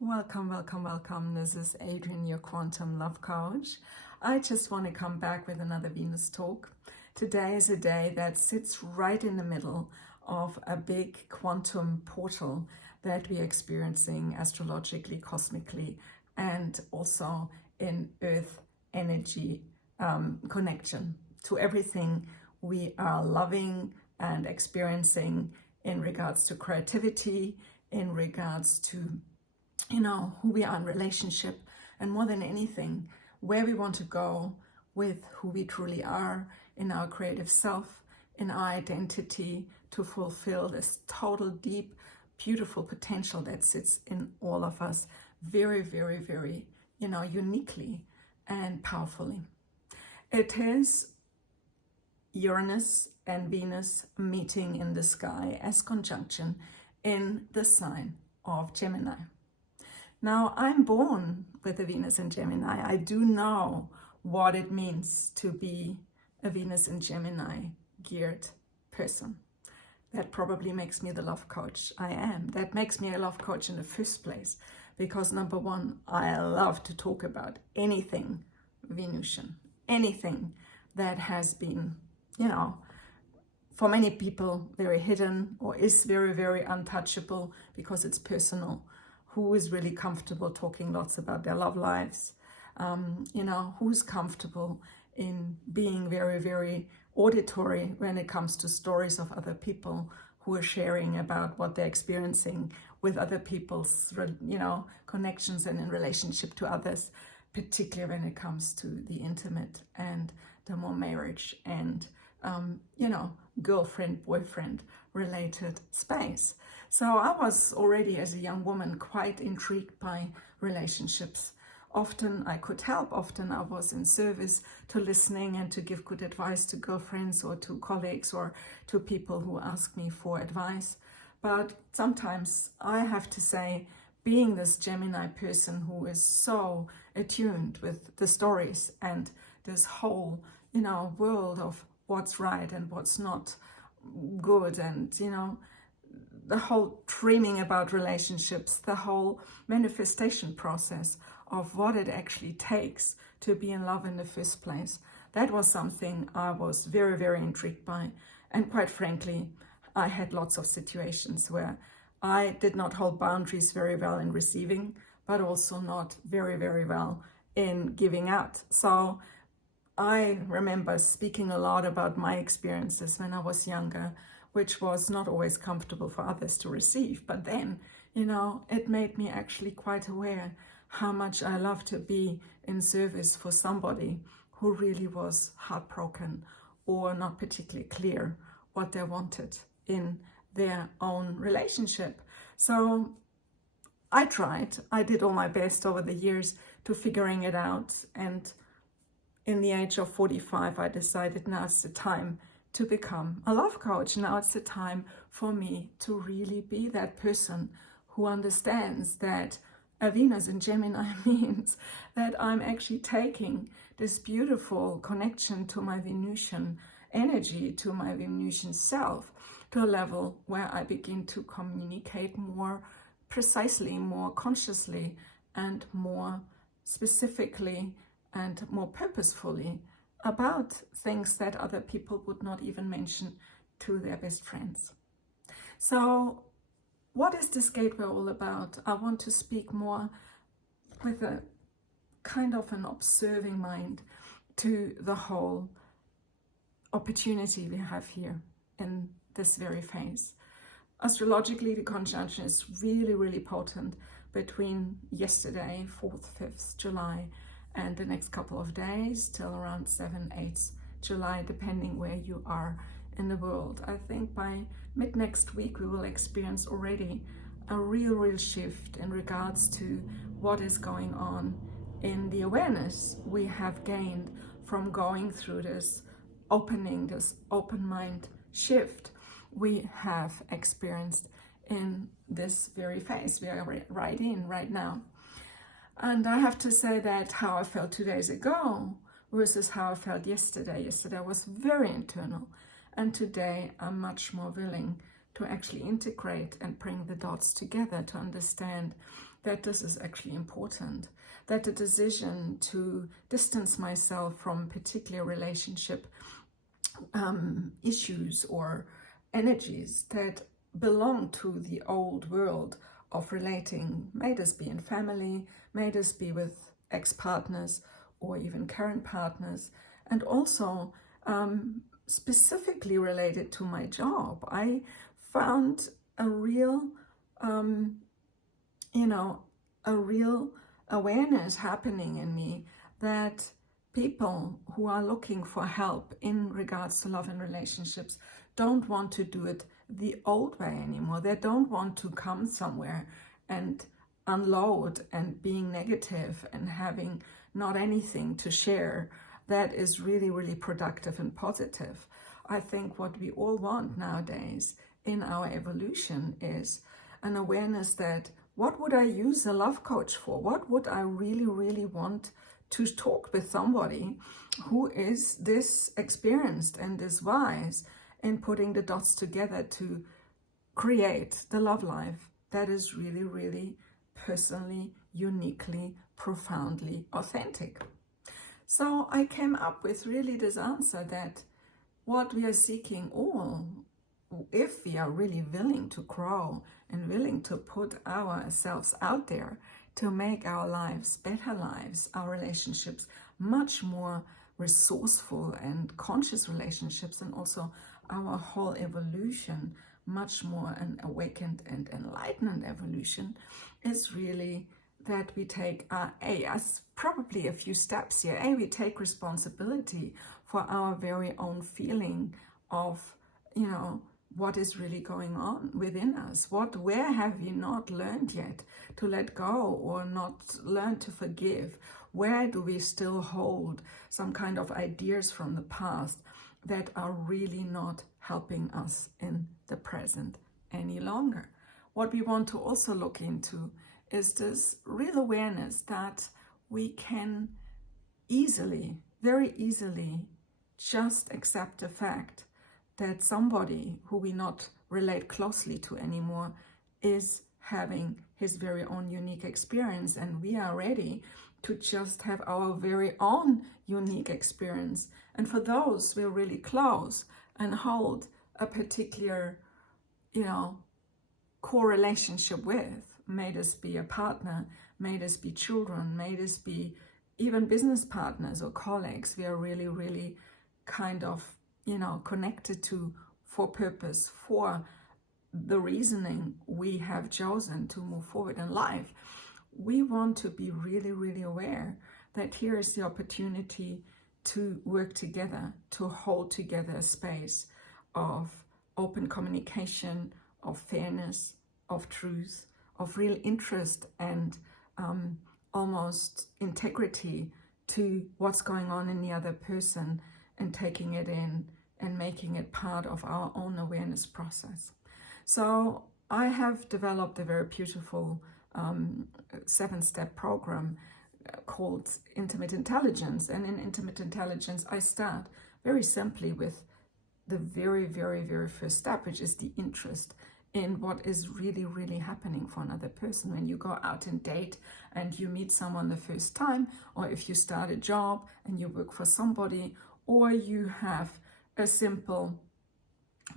Welcome, welcome, welcome. This is Adriane, your quantum love coach. I just want to come back with another Venus talk. Today is a day that sits right in the middle of a big quantum portal that we're experiencing astrologically, cosmically, and also in Earth energy connection to everything we are loving and experiencing in regards to creativity, in regards to who we are in relationship, and more than anything, where we want to go with who we truly are in our creative self, in our identity, to fulfill this total, deep, beautiful potential that sits in all of us very, very, very, uniquely and powerfully. It is Uranus and Venus meeting in the sky as conjunction in the sign of Gemini. Now, I'm born with a Venus in Gemini. I do know what it means to be a Venus in Gemini geared person. That probably makes me the love coach I am. That makes me a love coach in the first place, because number one, I love to talk about anything Venusian, anything that has been, for many people very hidden or is very, very untouchable because it's personal. Who is really comfortable talking lots about their love lives? Who's comfortable in being very, very auditory when it comes to stories of other people who are sharing about what they're experiencing with other people's, connections and in relationship to others, particularly when it comes to the intimate and the more marriage and, girlfriend, boyfriend related space. So I was already as a young woman quite intrigued by relationships. Often I could help, often I was in service to listening and to give good advice to girlfriends or to colleagues or to people who ask me for advice. But sometimes I have to say, being this Gemini person who is so attuned with the stories and this whole, world of what's right and what's not good, and the whole dreaming about relationships, the whole manifestation process of what it actually takes to be in love in the first place. That was something I was very, very intrigued by. And quite frankly, I had lots of situations where I did not hold boundaries very well in receiving, but also not very, very well in giving out. So I remember speaking a lot about my experiences when I was younger, which was not always comfortable for others to receive. But then, it made me actually quite aware how much I love to be in service for somebody who really was heartbroken or not particularly clear what they wanted in their own relationship. So I did all my best over the years to figuring it out. And in the age of 45, I decided now it's the time to become a love coach. Now it's the time for me to really be that person who understands that a Venus in Gemini means that I'm actually taking this beautiful connection to my Venusian energy, to my Venusian self, to a level where I begin to communicate more precisely, more consciously, and more specifically and more purposefully about things that other people would not even mention to their best friends. So what is this gateway all about? I want to speak more with a kind of an observing mind to the whole opportunity we have here in this very phase. Astrologically, the conjunction is really, really potent between yesterday, 4th, 5th July, and the next couple of days till around 7th, 8th July, depending where you are in the world. I think by mid next week we will experience already a real shift in regards to what is going on in the awareness we have gained from going through this opening, this open mind shift we have experienced in this very phase we are right in right now. And I have to say that how I felt 2 days ago versus how I felt yesterday. Yesterday was very internal, and today I'm much more willing to actually integrate and bring the dots together to understand that this is actually important, that the decision to distance myself from particular relationship issues or energies that belong to the old world of relating, may this be in family, may this be with ex-partners or even current partners, and also specifically related to my job. I found a real, a real awareness happening in me that people who are looking for help in regards to love and relationships don't want to do it the old way anymore. They don't want to come somewhere and unload and being negative and having not anything to share that is really, really productive and positive. I think what we all want nowadays in our evolution is an awareness that what would I use a love coach for? What would I really, really want to talk with somebody who is this experienced and this wise in putting the dots together to create the love life that is really, really personally, uniquely, profoundly authentic. So I came up with really this answer that what we are seeking all, if we are really willing to grow and willing to put ourselves out there to make our lives better lives, our relationships much more resourceful and conscious relationships, and also our whole evolution much more an awakened and enlightened evolution, is really that we take probably a few steps here. We take responsibility for our very own feeling of, what is really going on within us. Where have we not learned yet to let go or not learn to forgive? Where do we still hold some kind of ideas from the past that are really not helping us in the present any longer? What we want to also look into is this real awareness that we can easily, very easily, just accept the fact that somebody who we not relate closely to anymore is having his very own unique experience, and we are ready to just have our very own unique experience. And for those we're really close and hold a particular, core relationship with, may this be a partner, may this be children, may this be even business partners or colleagues, we are really, really kind of, connected to for purpose, for the reasoning we have chosen to move forward in life. We want to be really, really aware that here is the opportunity to work together, to hold together a space of open communication, of fairness, of truth, of real interest and almost integrity to what's going on in the other person, and taking it in and making it part of our own awareness process. So I have developed a very beautiful 7-step program called Intimate Intelligence. And in Intimate Intelligence, I start very simply with the very, very, very first step, which is the interest in what is really, really happening for another person. When you go out and date and you meet someone the first time, or if you start a job and you work for somebody, or you have a simple,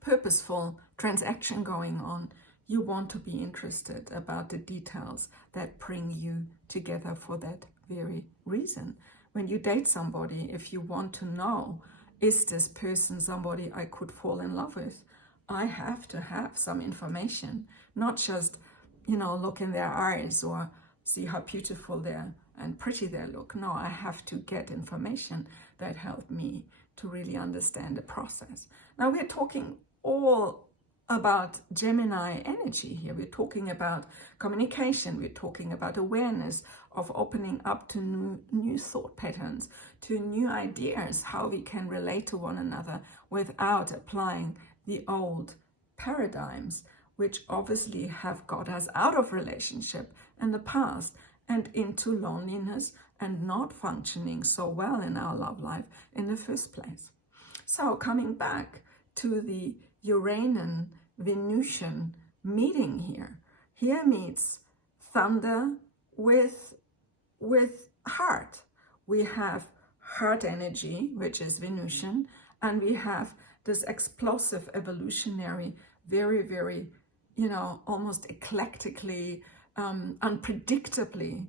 purposeful transaction going on, you want to be interested about the details that bring you together for that very reason. When you date somebody, if you want to know, is this person somebody I could fall in love with? I have to have some information, not just, look in their eyes or see how beautiful and pretty they look. No, I have to get information that help me to really understand the process. Now we're talking all about Gemini energy here. We're talking about communication. We're talking about awareness of opening up to new thought patterns, to new ideas, how we can relate to one another without applying the old paradigms, which obviously have got us out of relationship in the past and into loneliness and not functioning so well in our love life in the first place. So coming back to the Uranian Venusian meeting here meets thunder with heart. We have heart energy, which is Venusian, and we have this explosive, evolutionary, very, very, almost eclectically, unpredictably,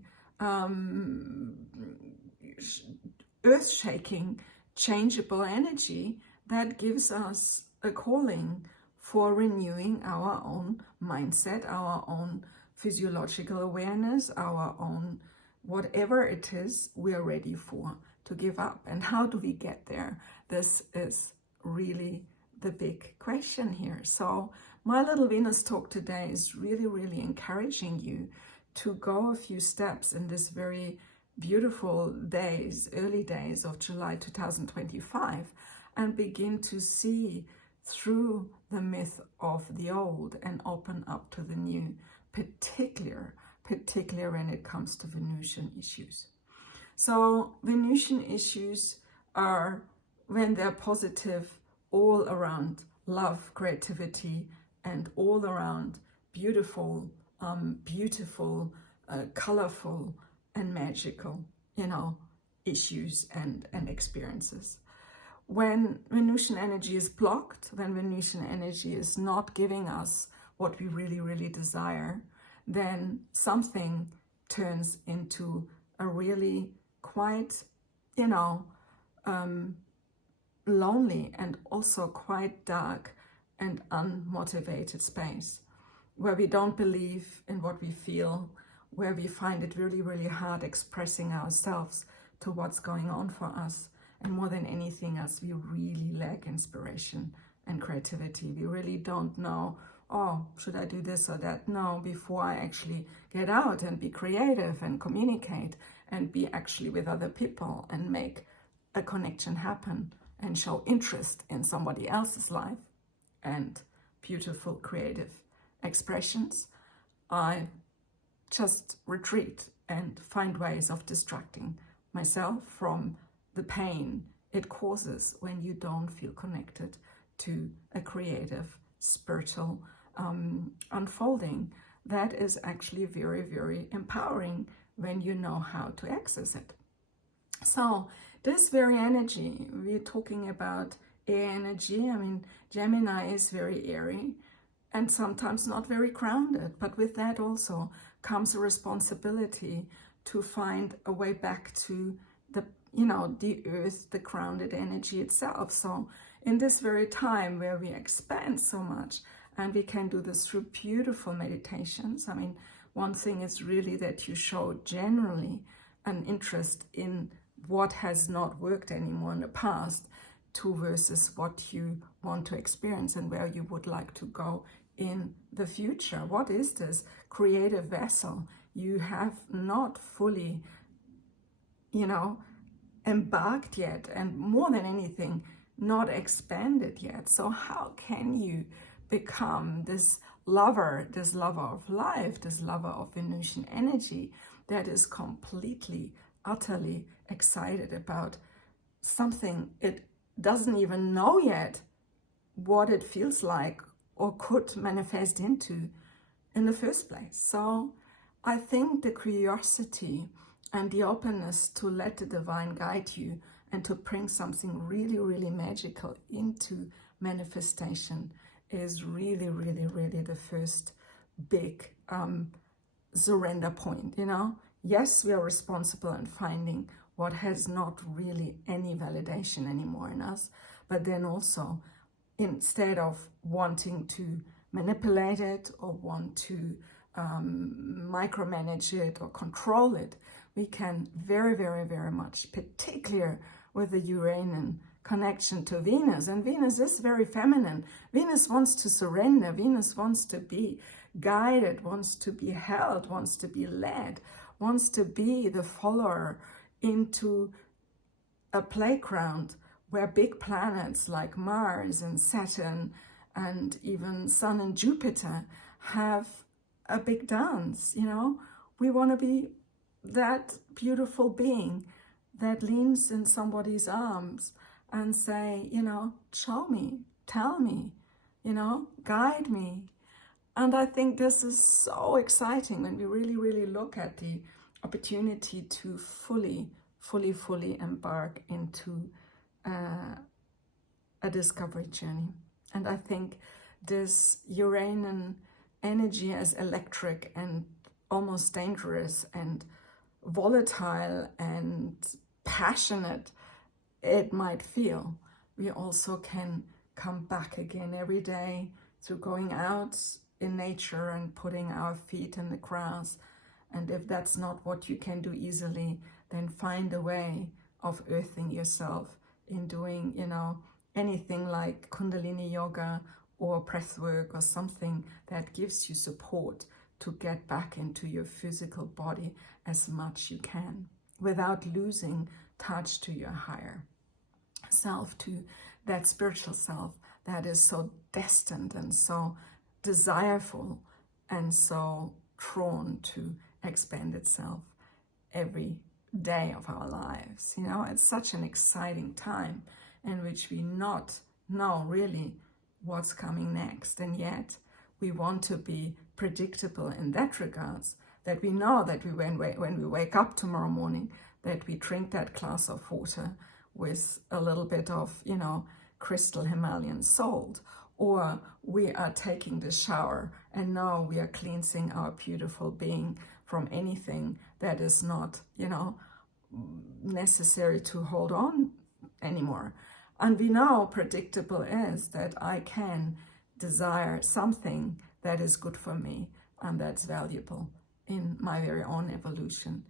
earth-shaking, changeable energy that gives us a calling for renewing our own mindset, our own physiological awareness, our own whatever it is we are ready for to give up. And how do we get there? This is really the big question here. So my little Venus talk today is really, really encouraging you to go a few steps in this very beautiful days, early days of July 2025, and begin to see through the myth of the old and open up to the new, particularly when it comes to Venusian issues. So Venusian issues are, when they're positive, all around love, creativity, and all around beautiful, colorful and magical, issues and experiences. When Venusian energy is blocked, when Venusian energy is not giving us what we really, really desire, then something turns into a really quite, lonely and also quite dark and unmotivated space, where we don't believe in what we feel, where we find it really, really hard expressing ourselves to what's going on for us. And more than anything else, we really lack inspiration and creativity. We really don't know, oh, should I do this or that? No, before I actually get out and be creative and communicate and be actually with other people and make a connection happen and show interest in somebody else's life and beautiful creative expressions, I just retreat and find ways of distracting myself from the pain it causes when you don't feel connected to a creative, spiritual unfolding that is actually very, very empowering when you know how to access it. So this very energy, we're talking about air energy. I mean, Gemini is very airy and sometimes not very grounded, but with that also comes a responsibility to find a way back to the earth, the grounded energy itself. So in this very time where we expand so much, and we can do this through beautiful meditations. I mean, one thing is really that you show generally an interest in what has not worked anymore in the past to versus what you want to experience and where you would like to go in the future. What is this creative vessel? You have not fully, embarked yet, and more than anything, not expanded yet. So how can you become this lover of life, this lover of Venusian energy that is completely, utterly excited about something it doesn't even know yet what it feels like or could manifest into in the first place? So I think the curiosity and the openness to let the divine guide you and to bring something really, really magical into manifestation is really, really, really the first big surrender point, Yes, we are responsible in finding what has not really any validation anymore in us, but then also instead of wanting to manipulate it or want to micromanage it or control it, we can very, very, very much, particularly with the Uranian connection to Venus. And Venus is very feminine. Venus wants to surrender. Venus wants to be guided, wants to be held, wants to be led, wants to be the follower into a playground where big planets like Mars and Saturn and even Sun and Jupiter have a big dance. We want to be that beautiful being that leans in somebody's arms and say, show me, tell me, guide me, And I think this is so exciting when we really look at the opportunity to fully embark into a discovery journey. And I think this Uranian energy as electric and almost dangerous and volatile and passionate it might feel, we also can come back again every day through going out in nature and putting our feet in the grass. And if that's not what you can do easily, then find a way of earthing yourself in doing, anything like Kundalini yoga or breath work or something that gives you support to get back into your physical body as much you can without losing touch to your higher self, to that spiritual self that is so destined and so desireful and so drawn to expand itself every day of our lives. It's such an exciting time in which we not know really what's coming next, and yet we want to be predictable in that regards, that we know that when we wake up tomorrow morning, that we drink that glass of water with a little bit of, crystal Himalayan salt, or we are taking the shower and now we are cleansing our beautiful being from anything that is not, necessary to hold on anymore. And we know predictable is that I can desire something that is good for me and that's valuable in my very own evolution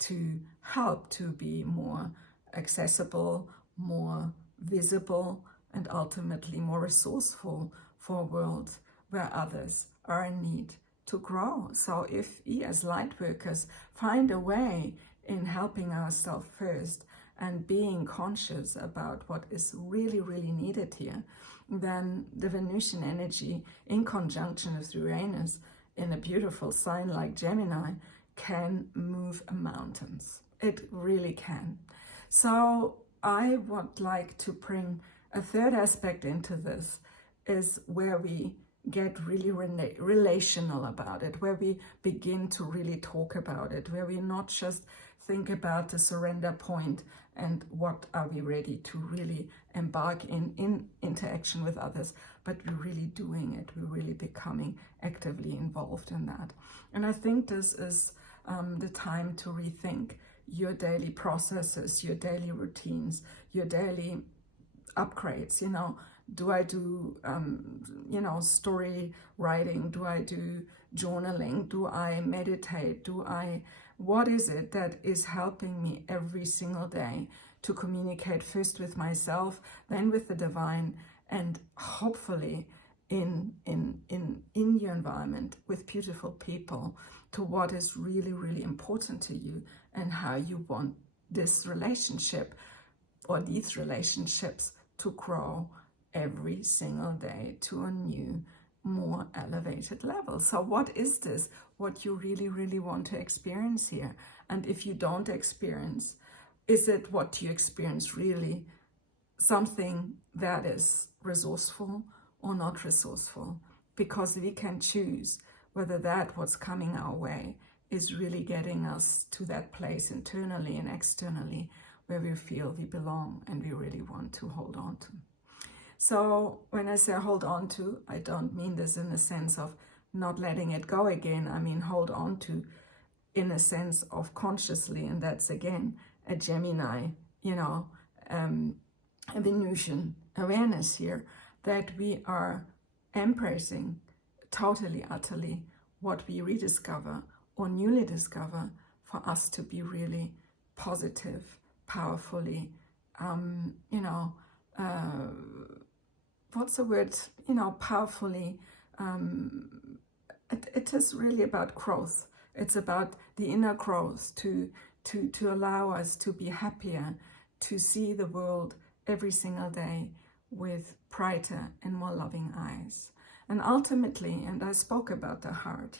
to help to be more accessible, more visible, and ultimately more resourceful for a world where others are in need to grow. So if we as light workers find a way in helping ourselves first and being conscious about what is really needed here, then the Venusian energy in conjunction with Uranus in a beautiful sign like Gemini can move mountains. It really can. So I would like to bring a third aspect into this, is where we get really relational about it, where we begin to really talk about it, where we not just think about the surrender point and what are we ready to really embark in interaction with others, but we're really doing it, we're really becoming actively involved in that. And I think this is the time to rethink your daily processes, your daily routines, your daily upgrades. Do I do story writing? Do I do journaling? Do I meditate? What is it that is helping me every single day to communicate first with myself, then with the divine, and hopefully in your environment with beautiful people, to what is really important to you and how you want this relationship or these relationships to grow every single day to a new, more elevated level. So what is this? What you really want to experience here? And if you don't experience, is it what you experience really something that is resourceful or not resourceful? Because we can choose whether that what's coming our way is really getting us to that place internally and externally where we feel we belong and we really want to hold on to. So when I say hold on to, I don't mean this in the sense of not letting it go again. I mean hold on to in a sense of consciously, and that's again a Gemini, a Venusian awareness here, that we are embracing totally, utterly what we rediscover or newly discover for us to be really positive, powerfully, what's the word, powerfully, it is really about growth. It's about the inner growth to allow us to be happier, to see the world every single day with brighter and more loving eyes. And ultimately, and I spoke about the heart,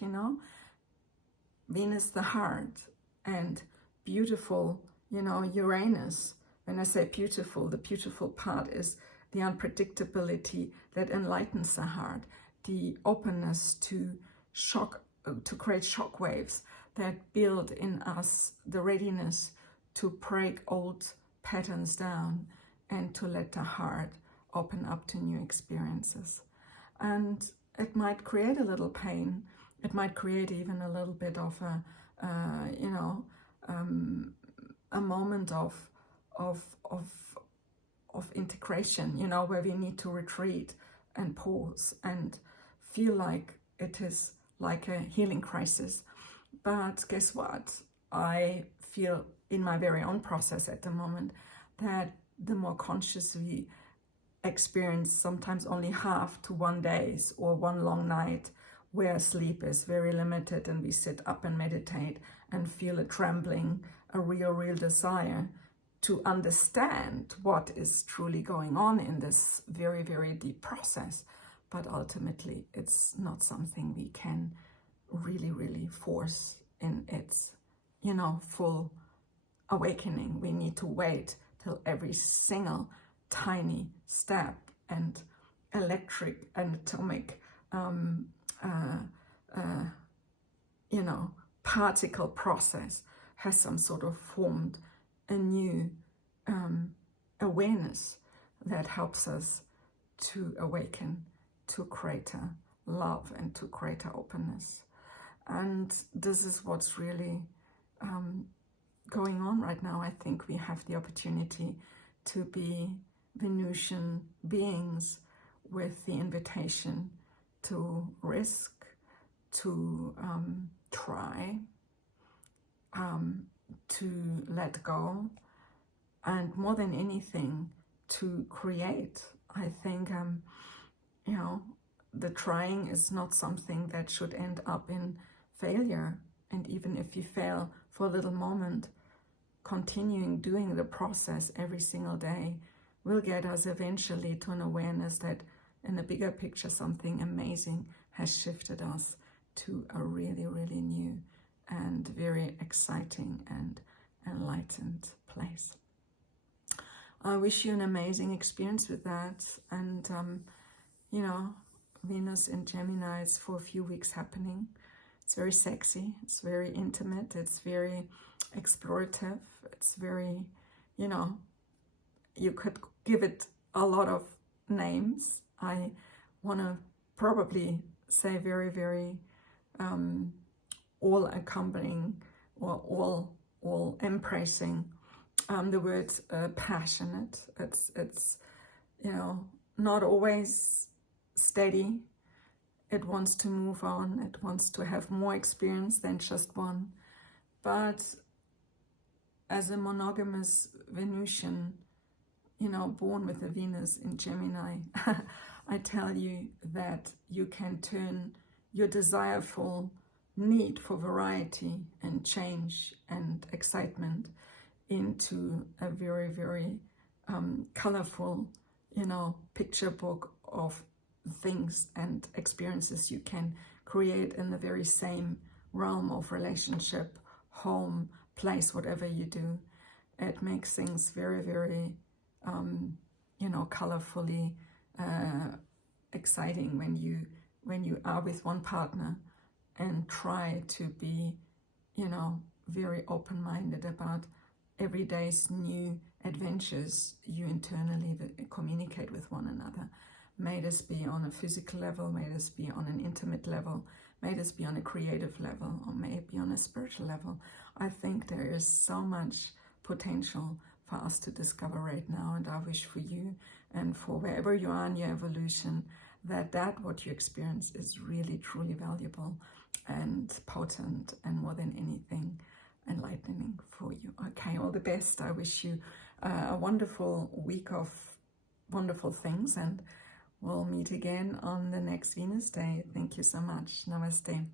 Venus, the heart, and beautiful, Uranus. When I say beautiful, the beautiful part is the unpredictability that enlightens the heart. the openness to create shock waves that build in us the readiness to break old patterns down and to let the heart open up to new experiences. And it might create a little pain. It might create even a little bit of a moment of integration, where we need to retreat and pause and feel like it is like a healing crisis. But guess what? I feel in my very own process at the moment that the more conscious we experience sometimes only half to 1 day or one long night where sleep is very limited, and we sit up and meditate and feel a trembling, a real desire to understand what is truly going on in this very, very deep process. But ultimately, it's not something we can really force in its, full awakening. We need to wait till every single tiny step and electric and atomic particle process has some sort of formed a new awareness that helps us to awaken to greater love and to greater openness. And this is what's really going on right now. I think we have the opportunity to be Venusian beings with the invitation to risk, to try, to let go, and more than anything, to create. I think, the trying is not something that should end up in failure. And even if you fail for a little moment, continuing doing the process every single day will get us eventually to an awareness that in the bigger picture, something amazing has shifted us to a really new and very exciting and enlightened place. I wish you an amazing experience with that. And, Venus in Gemini is for a few weeks happening. It's very sexy. It's very intimate. It's very explorative. It's very, you could give it a lot of names. I want to probably say very all accompanying or all embracing the word passionate. It's not always steady. It wants to move on. It wants to have more experience than just one. But as a monogamous Venusian, born with a Venus in Gemini, I tell you that you can turn your desireful need for variety and change and excitement into a very colorful, picture book of things and experiences you can create in the very same realm of relationship, home, place, whatever you do. It makes things very colorfully exciting when you are with one partner and try to be, very open-minded about every day's new adventures you internally communicate with one another. May this be on a physical level, may this be on an intimate level, may this be on a creative level, or may it be on a spiritual level. I think there is so much potential for us to discover right now, and I wish for you and for wherever you are in your evolution that what you experience is really truly valuable and potent, and more than anything enlightening for you. Okay, all the best. I wish you a wonderful week of wonderful things, and we'll meet again on the next Venus Day. Thank you so much. Namaste.